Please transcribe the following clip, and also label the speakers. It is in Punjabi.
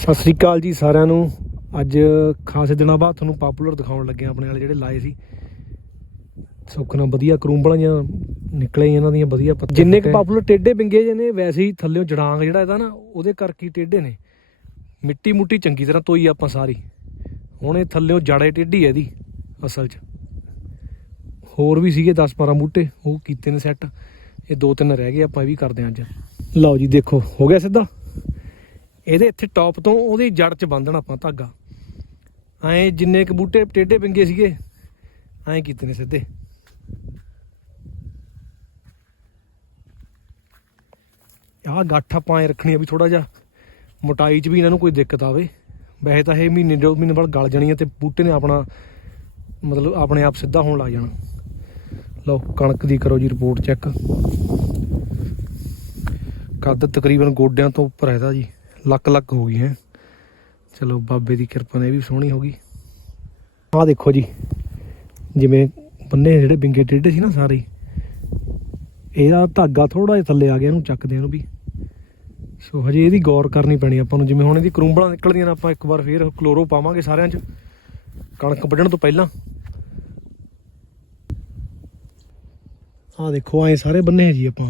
Speaker 1: ਸਤਿ ਸ੍ਰੀ ਅਕਾਲ ਜੀ ਸਾਰਿਆਂ ਨੂੰ। ਅੱਜ ਖਾਸੇ ਦਿਨਾਂ ਬਾਅਦ ਤੁਹਾਨੂੰ ਪਾਪੂਲਰ ਦਿਖਾਉਣ ਲੱਗੇ ਆਪਣੇ ਵਾਲੇ ਜਿਹੜੇ ਲਾਏ ਸੀ। ਸੁੱਖ ਨਾਲ ਵਧੀਆ ਕਰੂੰਬਲਾਂ ਜਾਂ ਨਿਕਲੇ ਇਹਨਾਂ ਦੀਆਂ ਵਧੀਆ ਪੱਤੇ ਜਿੰਨੇ ਕੁ ਪਾਪੂਲਰ ਟੇਡੇ ਬਿੰਗੇ ਜੇ ਨੇ ਵੈਸੇ ਹੀ ਥੱਲੇੋਂ ਜੜਾਂਗ ਜਿਹੜਾ ਇਹਦਾ ਨਾ ਉਹਦੇ ਕਰਕੇ ਟੇਡੇ ਨੇ। ਮਿੱਟੀ ਮੁੱਟੀ ਚੰਗੀ ਤਰ੍ਹਾਂ ਧੋਈ ਆਪਾਂ ਸਾਰੀ। ਹੁਣ ਇਹ ਥੱਲੇੋਂ ਜੜੇ ਟੇਢੀ ਹੈ ਇਹਦੀ ਅਸਲ 'ਚ। ਹੋਰ ਵੀ ਸੀਗੇ 10 12 ਬੂਟੇ ਉਹ ਕੀਤੇ ਨੇ ਸੈੱਟ ਇਹ ਦੋ ਤਿੰਨ ਰਹਿ ਗਏ ਆਪਾਂ ਇਹ ਵੀ ਕਰਦੇ ਹਾਂ ਅੱਜ। ਲਓ ਜੀ ਦੇਖੋ ਹੋ ਗਿਆ ਸਿੱਧਾ? ਇਹਦੇ ਇੱਥੇ ਟੌਪ ਤੋਂ ਉਹਦੀ ਜੜ 'ਚ ਬੰਨਣਾ ਆਪਾਂ ਧਾਗਾ। ਐਂ ਜਿੰਨੇ ਕ ਬੂਟੇ ਟੇਢੇ ਪਿੰਗੇ ਸੀਗੇ, ਐਂ ਕੀਤੇ ਨੇ ਸਿੱਧੇ। ਆਹ ਗੱਠ ਆਪਾਂ ਐਂ ਰੱਖਣੀ ਆ ਵੀ ਥੋੜਾ ਜਿਹਾ, ਮੋਟਾਈ 'ਚ ਵੀ ਇਹਨਾਂ ਨੂੰ ਕੋਈ ਦਿੱਕਤ ਆਵੇ। ਵੈਸੇ ਤਾਂ ਇਹ ਮਹੀਨੇ ਡੇਢ ਮਹੀਨੇ ਬਾਅਦ ਗਲ ਜਾਣੀ ਆ ਤੇ ਬੂਟੇ ਨੇ ਆਪਣਾ, ਮਤਲਬ ਆਪਣੇ ਆਪ ਸਿੱਧਾ ਹੋਣ ਲੱਗ ਜਾਣਾ। ਲਓ, ਕਣਕ ਦੀ ਕਰੋ ਜੀ ਰਿਪੋਰਟ ਚੈੱਕ ਕੱਦ ਤਕਰੀਬਨ ਗੋਡਿਆਂ ਤੋਂ ਉੱਪਰ ਹੈ ਜੀ। ਲੱਕ ਲੱਕ ਹੋ ਗਈ ਹੈ। ਚਲੋ ਬਾਬੇ ਦੀ ਕਿਰਪਾ ਨਾਲ ਇਹ ਵੀ ਸੋਹਣੀ ਹੋ ਗਈ। ਆਹ ਦੇਖੋ ਜੀ, ਜਿਵੇਂ ਬੰਨੇ ਜਿਹੜੇ ਬਿੰਗੇ ਟੇਢੇ ਸੀ ਨਾ ਸਾਰੇ ਇਹਦਾ ਧਾਗਾ ਥੋੜਾ ਜਿਹਾ ਥੱਲੇ ਆ ਗਿਆ, ਇਹਨੂੰ ਚੱਕਦੇ ਇਹਨੂੰ ਵੀ। ਸੋ ਹਜੇ ਇਹਦੀ ਗੌਰ ਕਰਨੀ ਪੈਣੀ ਆਪਾਂ ਨੂੰ, ਜਿਵੇਂ ਹੁਣ ਇਹਦੀ ਕਰੂੰਬਲਾਂ ਨਿਕਲਦੀਆਂ ਨੇ, ਆਪਾਂ ਇੱਕ ਵਾਰ ਫੇਰ ਕਲੋਰੋ ਪਾਵਾਂਗੇ ਸਾਰਿਆਂ 'ਚ, ਕਣਕ ਵੱਢਣ ਤੋਂ ਪਹਿਲਾਂ। ਆਹ ਦੇਖੋ ਐ ਸਾਰੇ ਬੰਨੇ ਜੀ ਆਪਾਂ।